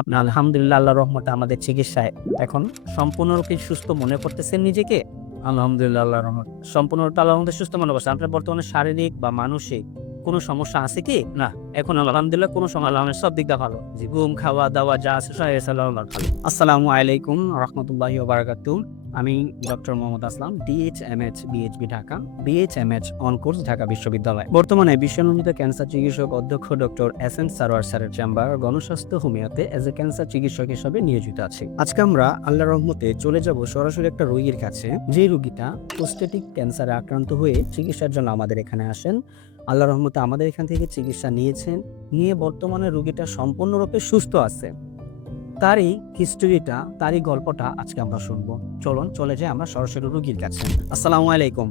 আপনি আলহামদুলিল্লাহ আল্লাহর রহমতে আমাদের চিকিৎসায় এখন সম্পূর্ণরূপে সুস্থ মনে করতেছেন নিজেকে? আলহামদুলিল্লাহ আল্লাহর রহমত। সম্পূর্ণরূপে আল্লাহর রহমতে সুস্থ মনে করছেন। আপনার বর্তমানে শারীরিক বা মানসিক কোনো সমস্যা আছে কি? না। এখন আলহামদুলিল্লাহ কোনো আল্লাহর সব দিক দিয়ে ভালো। জি, ঘুম, খাওয়া-দাওয়া যা আছে সব আল্লাহর ভালো। আসসালামু আলাইকুম রাহমাতুল্লাহি ওয়া বারাকাতুহু। আমি doctor Mohammad Aslam, DHMH BHB Dhaka, BHMH on course Dhaka বিশ্ববিদ্যালয়। বর্তমানে বিশ্বনন্দিত ক্যান্সার চিকিৎসক অধ্যক্ষ ডক্টর এস এন সারোয়ার স্যারের চেম্বার গণস্বাস্থ্য হোমিওতে এজ এ ক্যান্সার চিকিৎসক হিসেবে নিয়োজিত আছি। আজকে আমরা আল্লাহর রহমতে চলে যাব সরাসরি একটা রোগীর কাছে, যে রোগীটা প্রোস্টেটিক ক্যান্সারে আক্রান্ত হয়ে চিকিৎসার জন্য আমাদের এখানে আসেন। আল্লাহর রহমতে আমাদের এখান থেকে চিকিৎসা নিয়ে বর্তমানে রোগীটা সম্পূর্ণরূপে সুস্থ আছে। তারই হিস্টোরিটা, তারই গল্পটা আজকে আমরা শুনবো। চলুন চলে যাই আমরা সরাসরি রোগীর কাছে। আসসালামু আলাইকুম।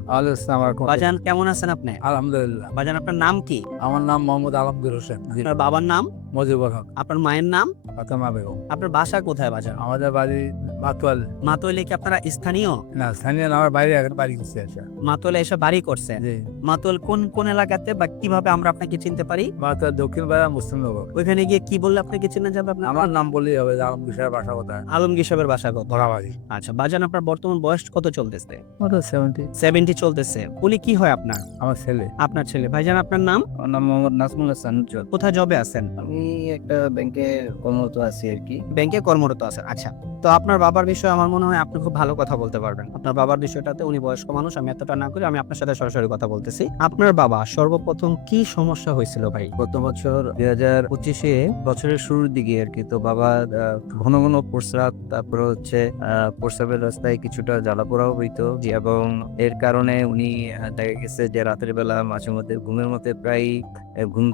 বাজান, কেমন আছেন আপনি? আলহামদুলিল্লাহ। বাজান, আপনার নাম কি? আমার নাম মোহাম্মদ আলমগীর হোসেন। আপনার বাবার নাম? মজিবুর হক। আপনার মায়ের নাম? ফাতেমা বেগম। আপনার বাসা কোথায় বাজান? আমাদের বাড়ি মাতোয়াল। মাতোয়ালে কি আপনারা স্থানীয়? না, স্থানীয় না, আমার বাইরে এখন বাড়ি গেছে আছে। মাতোয়ালে এসে বাড়ি করছেন? জি। মাতোয়াল কোন কোন এলাকাতে বা কিভাবে আমরা আপনাকে চিনতে পারি? মাতোয়াল দক্ষিণ পাড়া মুসলিমনগর। ওইখানে গিয়ে কি বললে আপনাকে চিনা যাবে? আপনার আমার নাম বললেই হবে যে আলমগীর সাহেব বাসা কোথায়? আলমগীর সাহেবের বাসা কত? ধরাবাড়ি। আচ্ছা বাজান, আপনার বর্তমান বয়স কত চলতেছে? কত 70? 70 চলতেছে। উনি কি হয় আপনার? আমার ছেলে। আপনার ছেলে। ভাইজান, আপনার নাম? আমার নাম মোহাম্মদ নাজমুল হাসান উজ্জ্বল। কোথায় জবে আছেন? আমি একটা ব্যাংকে কর্মরত আছি আর কি। ব্যাংকে কর্মরত আছেন। আচ্ছা, তো আপনার বাবার বিষয়ে আমার মনে হয় আপনি খুব ভালো কথা বলতে পারবেন। আপনার বাবার বিষয়টাতে, উনি বয়স্ক মানুষ, আমি এতটা না করে আমি আপনার সাথে সরাসরি কথা বলতেছি। আপনার বাবা সর্বপ্রথম কি সমস্যা হয়েছিল ভাই? গত বছর 2025-এ বছরের শুরুর দিকে আর কি, তো বাবা ঘন ঘন প্রস্রাব, তারপরে হচ্ছে প্রস্রাবের রাস্তায় কিছুটা জ্বালাপোড়াও হইতো, এবং এর কারণে উনি দেখা গেছে যে রাতের বেলা মাঝে মধ্যে ঘুমের মধ্যে প্রায় ঘুম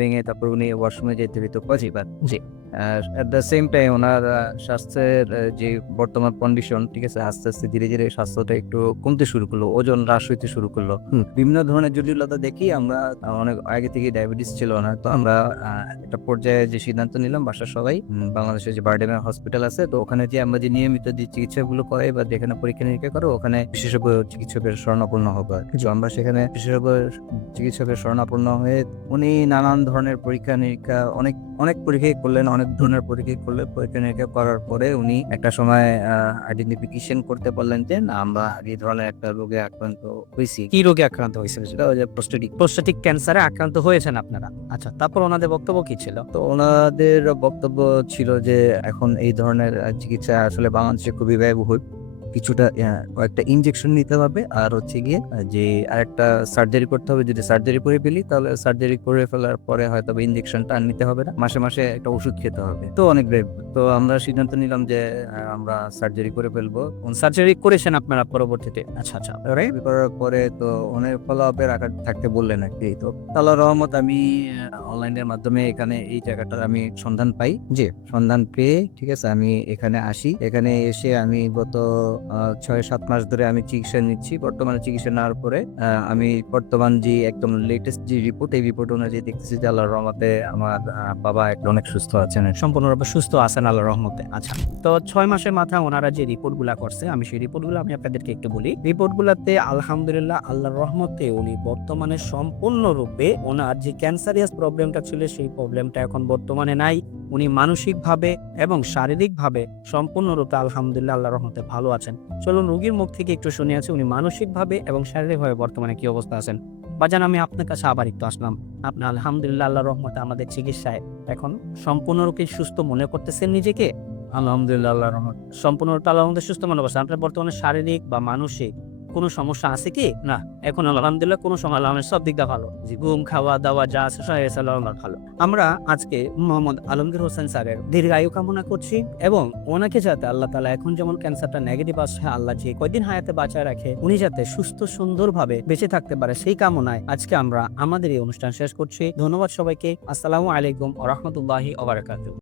ভেঙে তারপর উনি ওয়াশরুমে যেতে হইতো কয়েকবার। জি। এট দ্য সেম টাইম ওনার স্বাস্থ্যের যে বর্তমান কন্ডিশন, ঠিক আছে, আস্তে আস্তে ধীরে ধীরে স্বাস্থ্যটা একটু কমতে শুরু করলো, ওজন হ্রাস হইতে শুরু করলো। বিভিন্ন ধরনের জটিলতা দেখি আমরা, অনেক আগে থেকে ডায়াবেটিস ছিল না, তো আমরা একটা পর্যায়ে যে সিদ্ধান্ত নিলাম বাসার সবাই, বাংলাদেশে যে বারডেমের হসপিটাল আছে, তো ওখানে যে আমরা যে নিয়মিত যে চিকিৎসাগুলো করে বা যেখানে পরীক্ষা নিরীক্ষা করে, ওখানে বিশেষজ্ঞ চিকিৎসকের শরণাপন্ন হবে। তো আমরা সেখানে বিশেষজ্ঞ চিকিৎসকের শরণাপন্ন হয়ে উনি নানান ধরনের পরীক্ষা নিরীক্ষা অনেক পরীক্ষা করলেন, অনেক ধরনের পরীক্ষা নিরীক্ষা করার পরে উনি একটা সময় আইডেন্টিফিকেশন করতে পারলেন যে না, আমরা এই ধরনের একটা রোগে আক্রান্ত হয়েছি। কি রোগে আক্রান্ত হয়েছিল? সেটা ওই যে প্রোস্টেটিক ক্যান্সারে আক্রান্ত হয়েছেন আপনারা। আচ্ছা, তারপর ওনাদের বক্তব্য কি ছিল? তো ওনাদের বক্তব্য ছিল যে এখন এই ধরনের চিকিৎসা আসলে বাংলাদেশে খুবই ব্যয়বহুল, কিছুটা কয়েকটা ইনজেকশন নিতে হবে, আর হচ্ছে গিয়ে যে আরেকটা সার্জারি করতে হবে। যদি সার্জারি করে ফেলি তাহলে সার্জারি করে ফেলার পরে হয়তো ইনজেকশনটা আর নিতে হবে না, মাসে মাসে একটা ওষুধ খেতে হবে। তো অনেক ব্যয়বহুল। তো আমরা সিদ্ধান্ত নিলাম যে আমরা সার্জারি করে ফেলবো। সার্জারি করেছেন আপনারা পরবর্তীতে? আচ্ছা আচ্ছা। সার্জারি করার পরে তো অনেক ফলো আপের আকার থাকতে বললেন আর কি। তো আল্লাহর রহমত আমি অনলাইনের মাধ্যমে এখানে এই জায়গাটার আমি সন্ধান পাই। জি। সন্ধান পেয়ে, ঠিক আছে, আমি এখানে আসি। এখানে এসে আমি গত 6-7 মাস ধরে আমি চিকিৎসা নিচ্ছি। বর্তমানে চিকিৎসা নেওয়ার পরে আমি বর্তমান যে একদম লেটেস্ট যে রিপোর্ট, এই রিপোর্ট অনুযায়ী দেখতেছি যে আল্লাহর রহমতে আমার বাবা একদম অনেক সুস্থ আছেন। সম্পূর্ণরূপে সুস্থ আছেন আল্লাহর রহমতে। আচ্ছা, তো 6 মাসের মাথায় ওনারা যে রিপোর্টগুলা করছে, আমি সেই রিপোর্টগুলো আমি আপনাদেরকে একটু বলি। রিপোর্টগুলোতে আলহামদুলিল্লাহ আল্লাহর রহমতে উনি বর্তমানে সম্পূর্ণরূপে ওনার যে ক্যান্সারিয়াস প্রবলেমটা ছিল সেই প্রবলেমটা এখন বর্তমানে নাই। উনি মানসিকভাবে এবং শারীরিকভাবে সম্পূর্ণরূপে আলহামদুলিল্লাহ আল্লাহর রহমতে ভালো আছেন। চলুন রোগীর মুখ থেকে একটু শুনে আছি উনি মানসিকভাবে এবং শারীরিকভাবে বর্তমানে কি অবস্থা আছেন। বাজান, আমি আপনার কাছে আবার একটু আসলাম। আপনি আলহামদুলিল্লাহ আল্লাহর রহমতে আমাদের চিকিৎসায় এখন সম্পূর্ণরূপে সুস্থ মনে করতেছেন নিজেকে? আলহামদুলিল্লাহ আল্লাহর রহমত। সম্পূর্ণরূপে আল্লাহর রহমতে সুস্থ মনে করছেন। আপনার বর্তমানে শারীরিক বা মানসিক কোনো সমস্যা আছে কি? না। এখন আলহামদুলিল্লাহ কোনো আল্লাহর সব দিক দিয়ে ভালো। জি, ঘুম, খাওয়া-দাওয়া যা আছে সব আল্লাহর ভালো। আমরা আজকে মোহাম্মদ আলমগীর হোসেন স্যারের দীর্ঘায়ু কামনা করছি, এবং ওনাকে যাতে আল্লাহ তাআলা এখন যেমন ক্যান্সারটা নেগেটিভ আসছে, আল্লাহ যে কয়দিন হায়াতে বাঁচায় রাখে, উনি যাতে সুস্থ সুন্দরভাবে বেঁচে থাকতে পারে, সেই কামনায় আজকে আমরা আমাদের এই অনুষ্ঠান শেষ করছি। ধন্যবাদ সবাইকে। আসসালামু আলাইকুম ওয়া রাহমাতুল্লাহি ওয়া বারাকাতুহু।